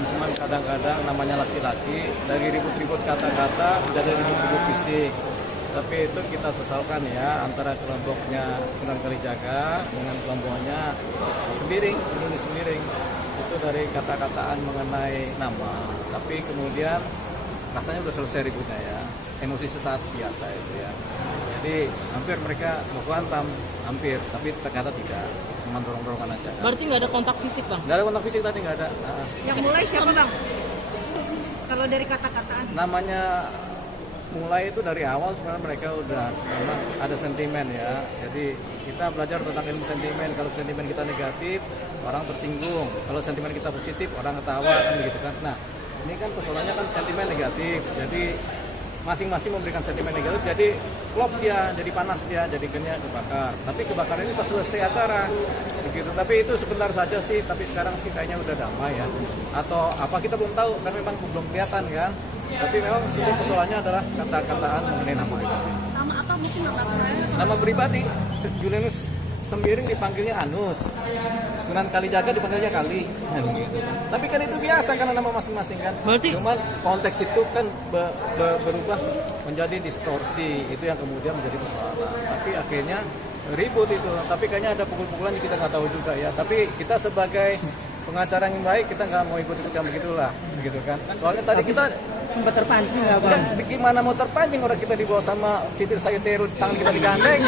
korban, cuman kadang-kadang namanya laki-laki dari ribut-ribut kata-kata jadi ribut-ribut fisik. Tapi itu kita sesalkan ya antara kelompoknya Sunan Kalijaga dengan kelompoknya Sembiring, Indonesia Sembiring. Itu dari kata-kataan mengenai nama. Tapi kemudian rasanya udah selesai ributnya ya. Emosi sesaat biasa itu ya. Jadi hampir mereka mau hantam, hampir, tapi ternyata tidak. Cuma dorong-dorongan aja. Berarti nggak ada kontak fisik, Bang? Nggak ada kontak fisik tadi, nggak ada. Yang mulai siapa, Bang? Kalau dari kata-kataan? Namanya mulai itu dari awal sebenarnya mereka udah memang ada sentimen ya. Jadi kita belajar tentang ilmu sentimen. Kalau sentimen kita negatif, orang tersinggung. Kalau sentimen kita positif, orang ketawa kan begitu kan. Nah, ini kan persoalannya kan sentimen negatif. Jadi masing-masing memberikan sentimen negatif, jadi klop dia, jadi panas dia, jadi kenyang kebakar. Tapi kebakaran ini pas selesai acara, begitu. Tapi itu sebentar saja sih. Tapi sekarang sih kayaknya udah damai ya. Atau apa kita belum tahu, karena memang belum kelihatan kan. Tapi memang sumber persoalannya adalah kata-kataan mengenai nama itu. Nama apa mungkin nama Nama pribadi, Julianus Sembiring dipanggilnya Anus, Sunan Kalijaga dipanggilnya Kali. Tapi kan itu biasa karena nama masing-masing kan. Berarti cuman konteks itu kan berubah menjadi distorsi, itu yang kemudian menjadi persoalan. Tapi akhirnya ribut itu. Tapi kayaknya ada pukul-pukulan yang kita nggak tahu juga ya. Tapi kita sebagai pengacara yang baik kita nggak mau ikut-ikut yang begitulah, begitu kan. Soalnya tadi kita sempat terpancing nggak, Bang? Gimana mau terpancing orang kita dibawa sama Fitir Sayuteru, tangan kita digandeng.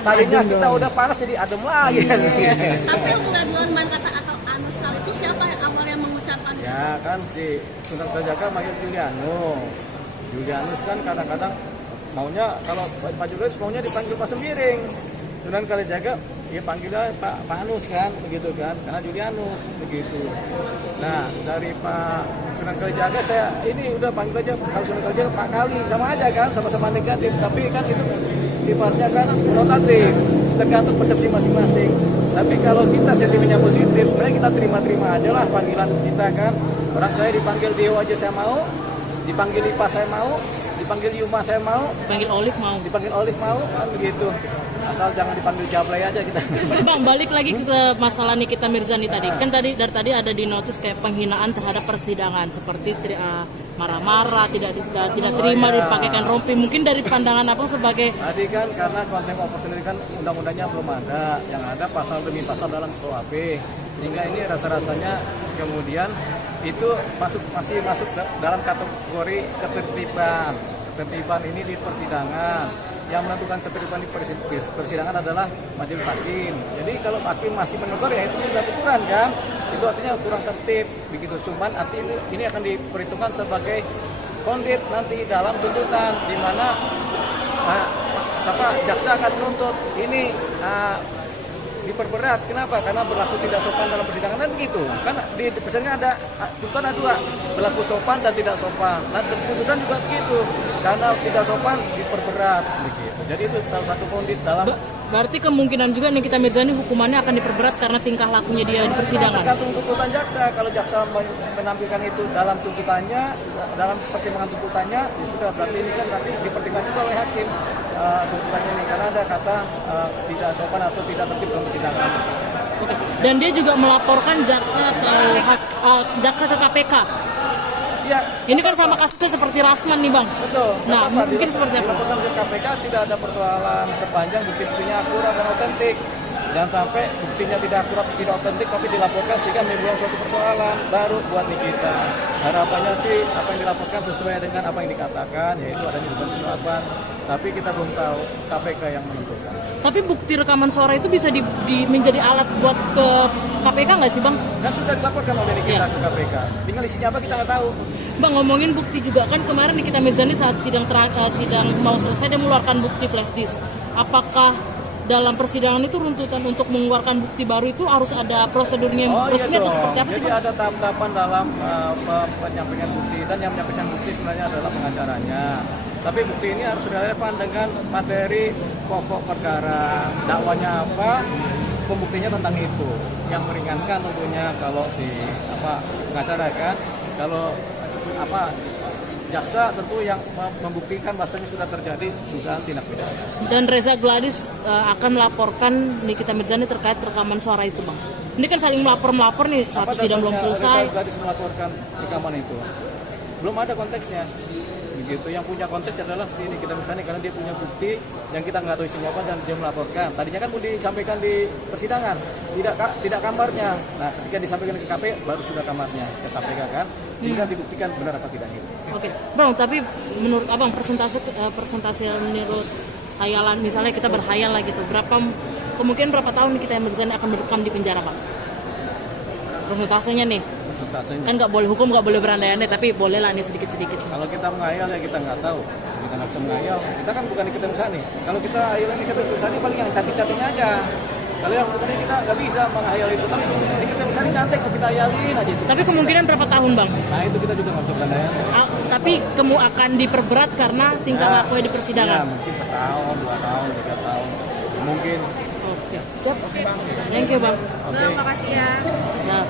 Tadinya kita udah panas jadi adem lagi. Tapi yang mulai duluan main kata atau Anus kali itu siapa yang awal yang mengucapkan? Ya kan si Sunan Kalijaga manggil Julianus kan kadang-kadang maunya kalau Pak Julianus maunya dipanggil Pak Sembiring. Sunan Kalijaga ya panggilnya Pak Anus kan begitu kan, karena Julianus begitu. Nah dari Pak Sunan Kalijaga saya ini udah panggil aja kalau Sunan Kalijaga Pak Kali, sama aja kan, sama-sama negatif. Tapi kan itu sifatnya kan konotatif, tergantung persepsi masing-masing. Tapi kalau kita sentimennya positif, sebenarnya kita terima-terima aja lah panggilan kita kan. Orang saya dipanggil Dio aja saya mau, dipanggil Lipa saya mau, dipanggil Yuma saya mau, dipanggil Olive mau kan begitu. Asal jangan dipanggil Jablay aja kita. Bang, balik lagi ke masalah Nikita Mirzani tadi. Kan dari tadi ada di notis kayak penghinaan terhadap persidangan seperti marah-marah, tidak terima dipakaikan rompi. Mungkin dari pandangan Abang sebagai tadi kan karena konteks opportunity kan undang-undangnya belum ada, yang ada pasal demi pasal dalam KUHP. Sehingga ini rasa-rasanya kemudian itu masih masuk dalam kategori ketertiban. Ketertiban ini di persidangan. Yang menentukan ketertiban di persidangan adalah majelis hakim. Jadi kalau hakim masih menegur ya itu sudah teguran kan. Itu artinya kurang tertib begitu. Cuman artinya ini akan diperhitungkan sebagai kondit nanti dalam tuntutan di mana jaksa akan menuntut ini diperberat. Kenapa? Karena berlaku tidak sopan dalam persidangan dan begitu. Kan di persidangan ada tuntutan ada dua, berlaku sopan dan tidak sopan. Nah, putusan juga begitu. Karena tidak sopan diperberat begitu. Jadi itu salah satu kondit dalam berarti kemungkinan juga Nikita Mirzani hukumannya akan diperberat karena tingkah lakunya dia di persidangan. Tergantung tuntutan jaksa. Kalau jaksa menampilkan itu dalam tuntutannya, dalam pertimbangan tuntutannya, ya sudah berarti ini kan nanti dipertimbangkan juga oleh hakim tuntutannya ini karena ada kata tidak sopan atau tidak tertib dalam persidangan. Oke. Dan dia juga melaporkan jaksa ke KPK. Ya, ini kan sama kasusnya seperti Rasman nih, Bang. Betul. Nah, mungkin seperti apa? Dilaporkan ke KPK tidak ada persoalan sepanjang bukti-buktinya akurat dan otentik. Jangan sampai buktinya tidak akurat, tidak otentik, tapi dilaporkan sehingga menimbulkan suatu persoalan baru buat kita. Harapannya sih apa yang dilaporkan sesuai dengan apa yang dikatakan, yaitu adanya dugaan penyuapan. Tapi kita belum tahu, KPK yang menentukan. Tapi bukti rekaman suara itu bisa menjadi alat buat ke KPK nggak sih, Bang? Kan sudah dilaporkan oleh Nikita ke KPK. Tinggal isinya apa kita nggak tahu. Bang, ngomongin bukti juga kan kemarin Nikita Mirzani saat sidang mau selesai dia mengeluarkan bukti flash disk. Apakah dalam persidangan itu runtutan untuk mengeluarkan bukti baru itu harus ada prosedurnya resmi atau seperti apa sih, Bang? Jadi ada tahap-tahapan dalam penyampaian bukti, dan yang menyampaikan bukti sebenarnya adalah pengacaranya. Tapi bukti ini harus relevan dengan materi pokok perkara, dakwanya apa, pembuktinya tentang itu. Yang meringankan tentunya kalau si pengacara kan, kalau jaksa tentu yang membuktikan bahasanya sudah terjadi dugaan tindak pidana. Dan Reza Gladys akan melaporkan Nikita Mirzani terkait rekaman suara itu, Bang. Ini kan saling melapor nih, satu sidang belum selesai. Gadis melaporkan rekaman itu belum ada konteksnya begitu. Yang punya konteks adalah sini kita misalnya, karena dia punya bukti yang kita nggak tahu isinya apa dan dia melaporkan. Tadinya kan mau disampaikan di persidangan, tidak kamarnya. Nah, ketika disampaikan ke KPK baru sudah kamarnya ke KPK kan, tinggal dibuktikan benar apa tidak gitu. Oke, Bang, tapi menurut Abang persentase menurut hayalan, misalnya kita berhayal lah gitu, kemungkinan berapa tahun kita yang Mirzani akan mendekam di penjara, Bang? Persentasenya nih. Persentasenya. Kan nggak boleh, hukum nggak boleh berandai-andai, tapi boleh lah nih sedikit-sedikit. Kalau kita menghayal ya kita nggak tahu. Kita nggak bisa menghayal. Kita kan bukan Nikita Mirzani. Kalau kita hayal Nikita Mirzani paling yang cantik-cantiknya aja. Kalau yang bukan kita nggak bisa menghayal itu. Tapi Nikita Mirzani cantik, kalau kita hayalin aja itu. Tapi kemungkinan berapa tahun, Bang? Nah itu kita juga nggak bisa berandai-andai. Tapi kamu akan diperberat karena tingkah lakunya di Ya persidangan. mungkin setahun, 2 tahun, 3 tahun. Mungkin. Oke, siap. Thank you, Bang. Oke. Makasih ya. Siap.